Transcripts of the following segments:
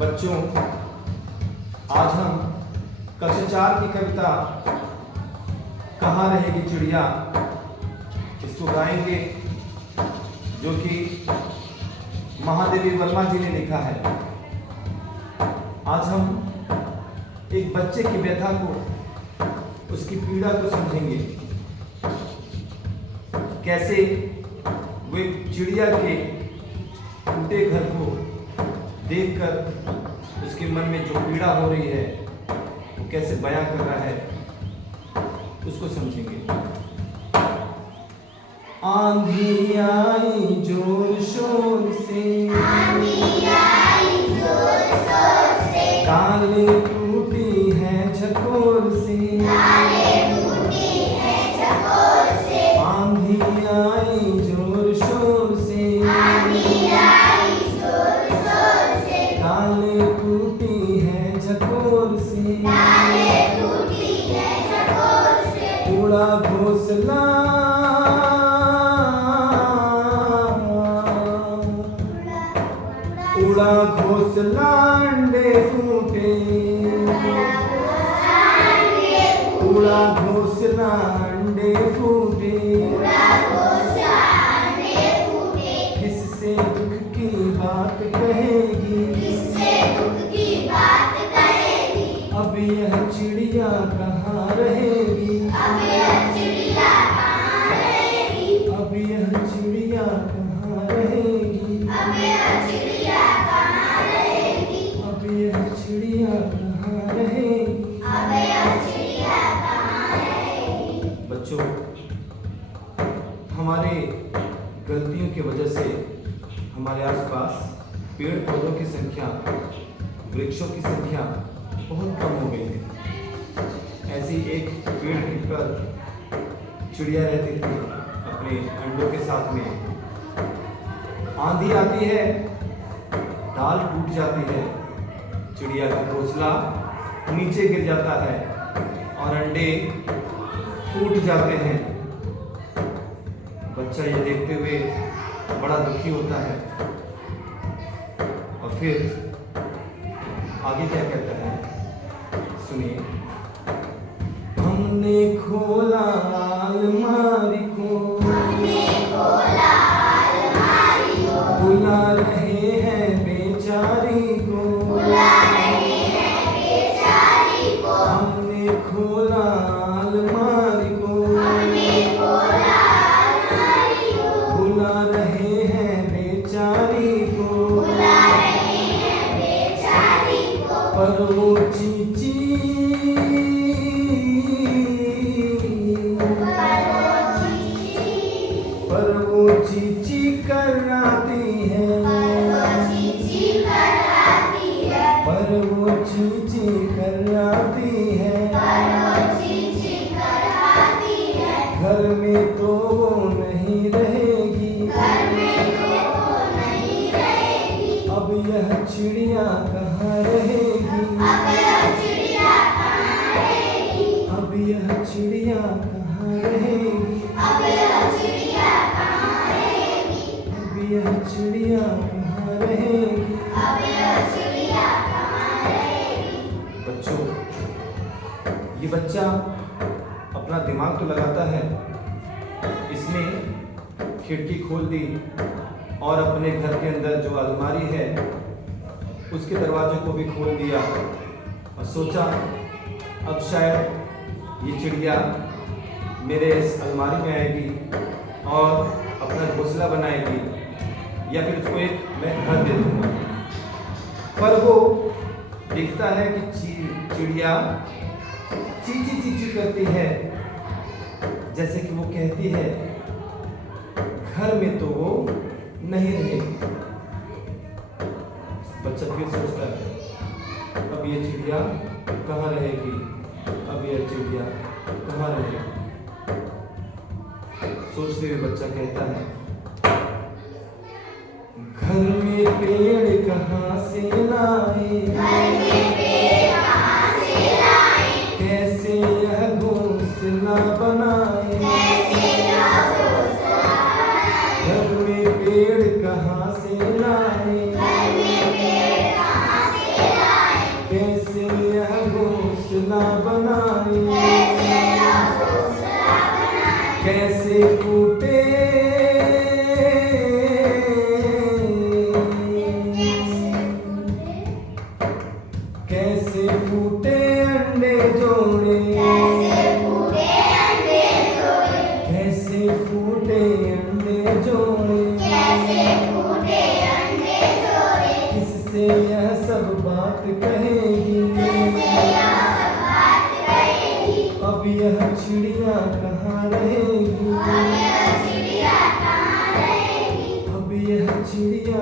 बच्चों, आज हम कक्षा 4 की कविता कहाँ रहेगी चिड़िया इसको गाएंगे, जो कि महादेवी वर्मा जी ने लिखा है। आज हम एक बच्चे की व्यथा को, उसकी पीड़ा को समझेंगे। कैसे वो एक चिड़िया के टूटे घर को देखकर उसके मन में जो पीड़ा हो रही है वो कैसे बयां कर रहा है, उसको समझेंगे। आंधी आई जोर शोर से, डालें टूटी है झकोर से, आंधी आई जोर शोर से, डालें टूटी है झकोर से, उड़ा घोंसला उड़ा घोंसला अंडे फूटे, उड़ा घोंसला अंडे फूटे, किससे दुख की बात कहेगी, अब यह चिड़िया कहाँ रहेगी, अब यह चिड़िया कहाँ रहेगी, अब यह चिड़िया कहाँ रहेगी, अब यह चिड़िया कहाँ रहेगी, अब यह चिड़िया कहाँ रहेगी, अब यह चिड़िया कहाँ रहेगी। बच्चों, हमारे गलतियों की वजह से हमारे आसपास पेड़ पौधों की संख्या, वृक्षों की संख्या बहुत कम हो गई है। ऐसी एक पेड़ पर चिड़िया रहती थी अपने अंडों के साथ में। आंधी आती है, डाल टूट जाती है, चिड़िया का घोंसला नीचे गिर जाता है और अंडे टूट जाते हैं। बच्चा ये देखते हुए बड़ा दुखी होता है और फिर आगे क्या कहता है, सुनिए। हमने खोला अलमारी को, बुला रहे हैं बेचारी को, हमने खोला अलमारी को, बुला रहे हैं बेचारी को, पर वो चींची कराती है, पर वो चींची कराती है, घर में तो वो नहीं रहेगी, अब यह चिड़िया कहाँ रहेगी, अब यह चिड़िया कहाँ रहेगी, अब यह चिड़िया कहाँ रहेगी, अब यह चिड़िया कहाँ रहेगी, अब यह चिड़िया कहाँ रहेगी, अब यह चिड़िया कहाँ रहेगी। बच्चों, ये बच्चा अपना दिमाग तो लगाता है। इसने खिड़की खोल दी और अपने घर के अंदर जो अलमारी है उसके दरवाजे को भी खोल दिया और सोचा अब शायद ये चिड़िया मेरे इस अलमारी में आएगी और अपना घोंसला बनाएगी या फिर उसको एक मैं घर दे दूंगा। पर वो दिखता है कि चिड़िया चींची चींची करती है, जैसे कि वो कहती है घर में तो वो नहीं रहेगी। बच्चा फिर सोचता है अब ये चिड़िया कहाँ रहेगी, अब ये चिड़िया कहाँ रहेगी। सोचते हुए बच्चा कहता है घर में पेड़ कहाँ से लाए, कैसे यह घोंसला बनाए, घर में पेड़ कहाँ से लाए,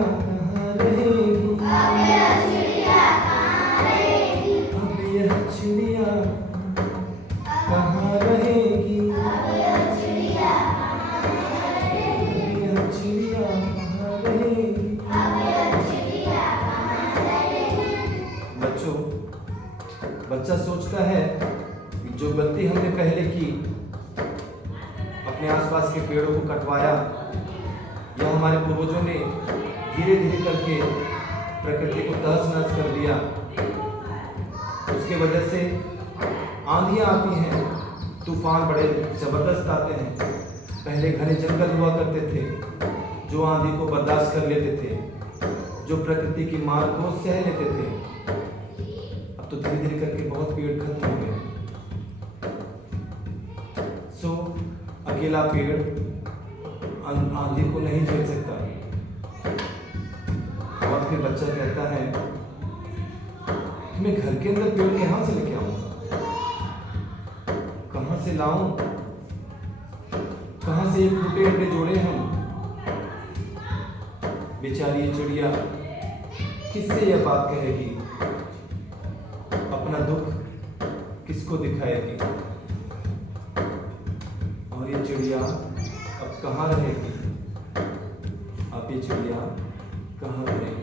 कहाँ रहेगी? अब यह चिड़िया कहाँ रहेगी? अब यह चिड़िया कहाँ रहेगी? अब यह चिड़िया कहाँ रहेगी? अब यह चिड़िया कहाँ रहेगी? अब यह चिड़िया कहाँ रहेगी? बच्चों, बच्चा सोचता है कि जो गलती हमने पहले की, अपने आसपास के पेड़ों को कटवाया, या हमारे पूर्वजों ने धीरे धीरे करके प्रकृति को तहस नहस कर दिया, उसके वजह से आंधियां आती हैं, तूफान बड़े जबरदस्त आते हैं। पहले घने जंगल हुआ करते थे जो आंधी को बर्दाश्त कर लेते थे, जो प्रकृति की मार को सह लेते थे। अब तो धीरे धीरे करके बहुत पेड़ खत्म हो गए। सो अकेला पेड़ आंधी को नहीं झेल सकता। और फिर बच्चा कहता है कि मैं घर के अंदर पेड़ कहाँ से लेके आऊंगा, कहाँ से लाऊं, कहाँ से एक टूटे अंडे जोड़े हम। बेचारी ये चिड़िया किससे यह बात कहेगी, अपना दुख किसको दिखाएगी? और ये चिड़िया अब कहाँ रहेगी? अब ये चिड़िया कहाँ रहेगी?